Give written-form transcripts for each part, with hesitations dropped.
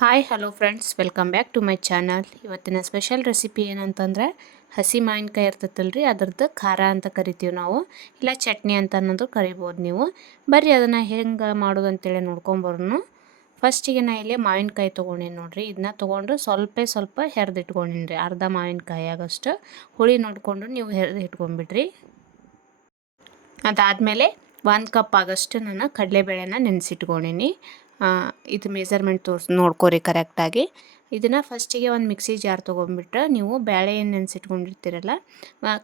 Hi hello friends, welcome back to my channel. ಇವತ್ತಿನ special recipe ಏನಂತಂದರೆ ಹಸಿ ಮಾವಿನಕಾಯಿ ಇರ್ತೈತಲ್ರಿ, ಅದ್ರದ್ದು ಖಾರ ಅಂತ ಕರಿತೀವಿ ನಾವು, ಇಲ್ಲ ಚಟ್ನಿ ಅಂತ ಅನ್ನೋದು ಕರಿಬೋದು ನೀವು. ಬರ್ರಿ ಅದನ್ನು ಹೆಂಗೆ ಮಾಡೋದು ಅಂತೇಳಿ ನೋಡ್ಕೊಂಬರೋನು. ಫಸ್ಟಿಗೆ ನಾ ಇಲ್ಲಿ ಮಾವಿನಕಾಯಿ ತೊಗೊಂಡೇನಿ ನೋಡಿರಿ. ಇದನ್ನ ತೊಗೊಂಡು ಸ್ವಲ್ಪ ಹೆರ್ದಿಟ್ಕೊಂಡೀನಿ ರೀ. ಅರ್ಧ ಮಾವಿನಕಾಯಿ ಆಗಷ್ಟು ಹುಳಿ ನೋಡಿಕೊಂಡು ನೀವು ಹೆರ್ದು ಇಟ್ಕೊಂಡ್ಬಿಡ್ರಿ. ಅದಾದಮೇಲೆ 1 ಕಪ್ ಆಗಷ್ಟು ನಾನು ಕಡಲೆಬೇಳೆನ ನೆನೆಸಿಟ್ಕೊಂಡೀನಿ. ಇದು ಮೆಜರ್ಮೆಂಟ್ ನೋಡ್ಕೊರಿ ಕರೆಕ್ಟಾಗಿ. ಇದನ್ನು ಫಸ್ಟಿಗೆ ಒಂದು ಮಿಕ್ಸಿ ಜಾರ್ ತೊಗೊಂಡ್ಬಿಟ್ರೆ ನೀವು ಬೇಳೆ ಏನು ನೆನೆಸಿಟ್ಕೊಂಡಿರ್ತೀರಲ್ಲ,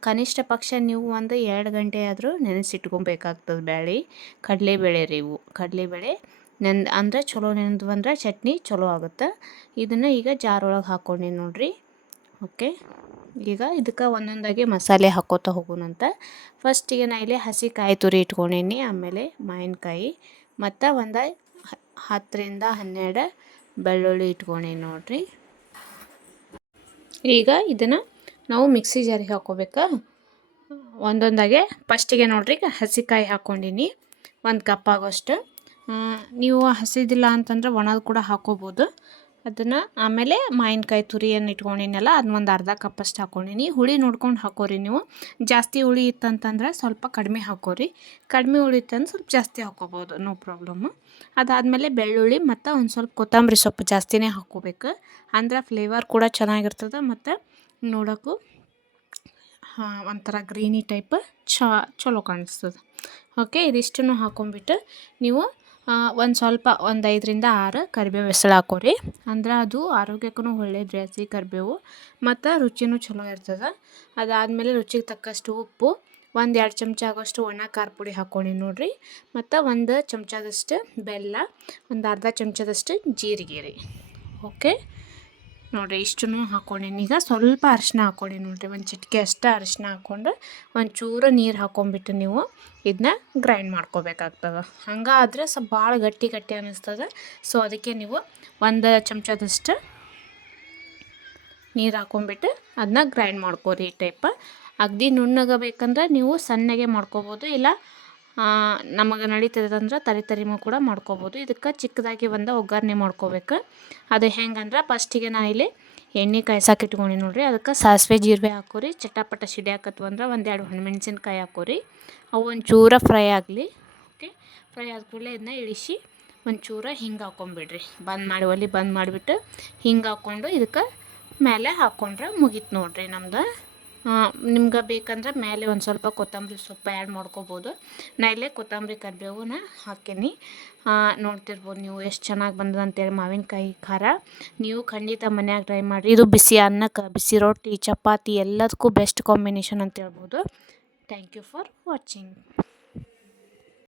ಕನಿಷ್ಠ ಪಕ್ಷ ನೀವು ಒಂದು 2 ಗಂಟೆ ಆದರೂ ನೆನೆಸಿಟ್ಕೊಬೇಕಾಗ್ತದೆ ಬೇಳೆ. ಕಡಲೆಬೇಳೆ ರೀ ಇವು, ಕಡಲೆಬೇಳೆ ಅಂದರೆ ಚಲೋ ನೆನೆದು ಬಂದ್ರೆ ಚಟ್ನಿ ಚಲೋ ಆಗುತ್ತೆ. ಇದನ್ನು ಈಗ ಜಾರ್ ಒಳಗೆ ಹಾಕ್ಕೊಂಡೀನಿ ನೋಡಿರಿ. ಓಕೆ, ಈಗ ಇದಕ್ಕೆ ಒಂದೊಂದಾಗಿ ಮಸಾಲೆ ಹಾಕೋತಾ ಹೋಗೋಣಂತ. ಫಸ್ಟಿಗೆ ನಾ ಇಲ್ಲಿ ಹಸಿ ಕಾಯಿ ತುರಿ ಇಟ್ಕೊಂಡೀನಿ, ಆಮೇಲೆ ಮಾವಿನಕಾಯಿ ಮತ್ತು ಒಂದು 10ರಿಂದ 12 ಬೆಳ್ಳುಳ್ಳಿ ಇಟ್ಕೊಂಡೀನಿ ನೋಡಿರಿ. ಈಗ ಇದನ್ನು ನಾವು ಮಿಕ್ಸಿ ಜಾರಿಗೆ ಹಾಕ್ಕೋಬೇಕಾ. ಒಂದೊಂದಾಗೆ ಫಸ್ಟಿಗೆ ನೋಡಿರಿ, ಹಸಿಕಾಯಿ ಹಾಕ್ಕೊಂಡೀನಿ 1 ಕಪ್ ಆಗೋಷ್ಟು. ನೀವು ಹಸಿದಿಲ್ಲ ಅಂತಂದ್ರೆ ಒಣದು ಕೂಡ ಹಾಕ್ಕೋಬೋದು ಅದನ್ನು. ಆಮೇಲೆ ಮಾವಿನಕಾಯಿ ತುರಿ ಏನು ಇಟ್ಕೊಂಡೀನಲ್ಲ ಅದನ್ನ ಒಂದು ಅರ್ಧ ಕಪ್ಪಷ್ಟು ಹಾಕ್ಕೊಂಡೀನಿ. ಹುಳಿ ನೋಡ್ಕೊಂಡು ಹಾಕೋರಿ ನೀವು. ಜಾಸ್ತಿ ಹುಳಿ ಇತ್ತಂತಂದ್ರೆ ಸ್ವಲ್ಪ ಕಡಿಮೆ ಹಾಕೋರಿ, ಕಡಿಮೆ ಹುಳಿ ಇತ್ತಂದ್ರೆ ಸ್ವಲ್ಪ ಜಾಸ್ತಿ ಹಾಕ್ಕೋಬೋದು, ನೋ ಪ್ರಾಬ್ಲಮ್ಮು. ಅದಾದಮೇಲೆ ಬೆಳ್ಳುಳ್ಳಿ ಮತ್ತು ಒಂದು ಸ್ವಲ್ಪ ಕೊತ್ತಂಬರಿ ಸೊಪ್ಪು ಜಾಸ್ತಿನೇ ಹಾಕ್ಕೋಬೇಕು, ಅಂದ್ರೆ ಫ್ಲೇವರ್ ಕೂಡ ಚೆನ್ನಾಗಿರ್ತದೆ ಮತ್ತು ನೋಡೋಕ್ಕೂ ಒಂಥರ ಗ್ರೀನಿ ಟೈಪ್ ಚಲೋ ಕಾಣಿಸ್ತದೆ. ಓಕೆ, ಇದಿಷ್ಟನ್ನು ಹಾಕ್ಕೊಂಬಿಟ್ಟು ನೀವು ಒಂದು 5ರಿಂದ 6 ಕರಿಬೇವು ಹೆಸಳು ಹಾಕೋರಿ. ಅಂದ್ರೆ ಅದು ಆರೋಗ್ಯಕ್ಕೂ ಒಳ್ಳೇದು ಹಸಿ ಕರಿಬೇವು, ಮತ್ತು ರುಚಿನೂ ಚಲೋ ಇರ್ತದೆ. ಅದಾದಮೇಲೆ ರುಚಿಗೆ ತಕ್ಕಷ್ಟು ಉಪ್ಪು, 1-2 ಚಮಚ ಆಗೋಷ್ಟು ಒಣ ಖಾರ ಪುಡಿ ಹಾಕ್ಕೊಂಡಿ ನೋಡಿರಿ, ಮತ್ತು 1 ಚಮಚದಷ್ಟು ಬೆಲ್ಲ, ಒಂದು ಅರ್ಧ ಚಮಚದಷ್ಟು ಜೀರಿಗೆ ರೀ. ಓಕೆ ನೋಡಿರಿ, ಇಷ್ಟನ್ನು ಹಾಕ್ಕೊಂಡೀನಿ. ಈಗ ಸ್ವಲ್ಪ ಅರಿಶಿನ ಹಾಕ್ಕೊಂಡಿ ನೋಡಿರಿ, ಒಂದು ಚಿಟಿಕೆ ಅಷ್ಟು ಅರಿಶಿನ ಹಾಕ್ಕೊಂಡು ಒಂಚೂರು ನೀರು ಹಾಕ್ಕೊಂಬಿಟ್ಟು ನೀವು ಇದನ್ನ ಗ್ರೈಂಡ್ ಮಾಡ್ಕೋಬೇಕಾಗ್ತದೆ. ಹಂಗಾದ್ರೆ ಸ್ವಲ್ಪ ಭಾಳ ಗಟ್ಟಿ ಅನ್ನಿಸ್ತದೆ. ಸೊ ಅದಕ್ಕೆ ನೀವು 1 ಚಮಚದಷ್ಟು ನೀರು ಹಾಕ್ಕೊಂಬಿಟ್ಟು ಅದನ್ನ ಗ್ರೈಂಡ್ ಮಾಡ್ಕೋರಿ. ಈ ಟೈಪ್ ಅಗದಿ ನುಣ್ಣಗೆ ಬೇಕಂದ್ರೆ ನೀವು ಸಣ್ಣಗೆ ಮಾಡ್ಕೋಬೋದು, ಇಲ್ಲ ನಮಗೆ ನಡೀತದಂದ್ರೆ ತರಿಮೂ ಕೂಡ ಮಾಡ್ಕೋಬೋದು. ಇದಕ್ಕೆ ಚಿಕ್ಕದಾಗಿ ಒಂದು ಒಗ್ಗರಣೆ ಮಾಡ್ಕೋಬೇಕು. ಅದು ಹೆಂಗಂದ್ರೆ ಫಸ್ಟಿಗೆ ನಾ ಇಲ್ಲಿ ಎಣ್ಣೆ ಕಾಯ್ಸಕ್ಕೆ ಇಟ್ಕೊಂಡು ನೋಡಿರಿ, ಅದಕ್ಕೆ ಸಾಸಿವೆ ಜೀರಿಗೆ ಹಾಕೋರಿ. ಚಟಪಟ ಸಿಡಿಯಾಕತ್ವ ಅಂದ್ರೆ 1-2 ಒಣಮೆಣ್ಸಿನ್ಕಾಯಿ ಹಾಕೋರಿ. ಅವು ಒಂಚೂರು ಫ್ರೈ ಆಗಲಿ. ಓಕೆ, ಫ್ರೈ ಆದ ಕೂಡಲೇ ಇದನ್ನ ಇಳಿಸಿ ಒಂಚೂರು ಹಿಂಗೆ ಹಾಕ್ಕೊಂಬಿಡ್ರಿ. ಒಲೆ ಬಂದ್ ಮಾಡಿಬಿಟ್ಟು ಹಿಂಗೆ ಹಾಕ್ಕೊಂಡು ಇದಕ್ಕೆ ಮೇಲೆ ಹಾಕ್ಕೊಂಡ್ರೆ ಮುಗೀತು ನೋಡಿರಿ ನಮ್ದು. ನಿಮ್ಗೆ ಬೇಕಂದ್ರೆ ಮೇಲೆ ಒಂದು ಸ್ವಲ್ಪ ಕೊತ್ತಂಬರಿ ಸೊಪ್ಪು ಆ್ಯಡ್ ಮಾಡ್ಕೋಬೋದು. ನಾ ಇಲ್ಲೇ ಕೊತ್ತಂಬರಿ ಕರಿಬೇವನ್ನ ಹಾಕೀನಿ. ನೋಡ್ತಿರ್ಬೋದು ನೀವು ಎಷ್ಟು ಚೆನ್ನಾಗಿ ಬಂದದ ಅಂತೇಳಿ ಮಾವಿನಕಾಯಿ ಖಾರ. ನೀವು ಖಂಡಿತ ಮನ್ಯಾಗ ಟ್ರೈ ಮಾಡಿರಿ. ಇದು ಬಿಸಿ ಅನ್ನಕ್ಕೆ, ಬಿಸಿ ರೊಟ್ಟಿ, ಚಪಾತಿ ಎಲ್ಲದಕ್ಕೂ ಬೆಸ್ಟ್ ಕಾಂಬಿನೇಷನ್ ಅಂತ ಹೇಳ್ಬೋದು. Thank you for watching.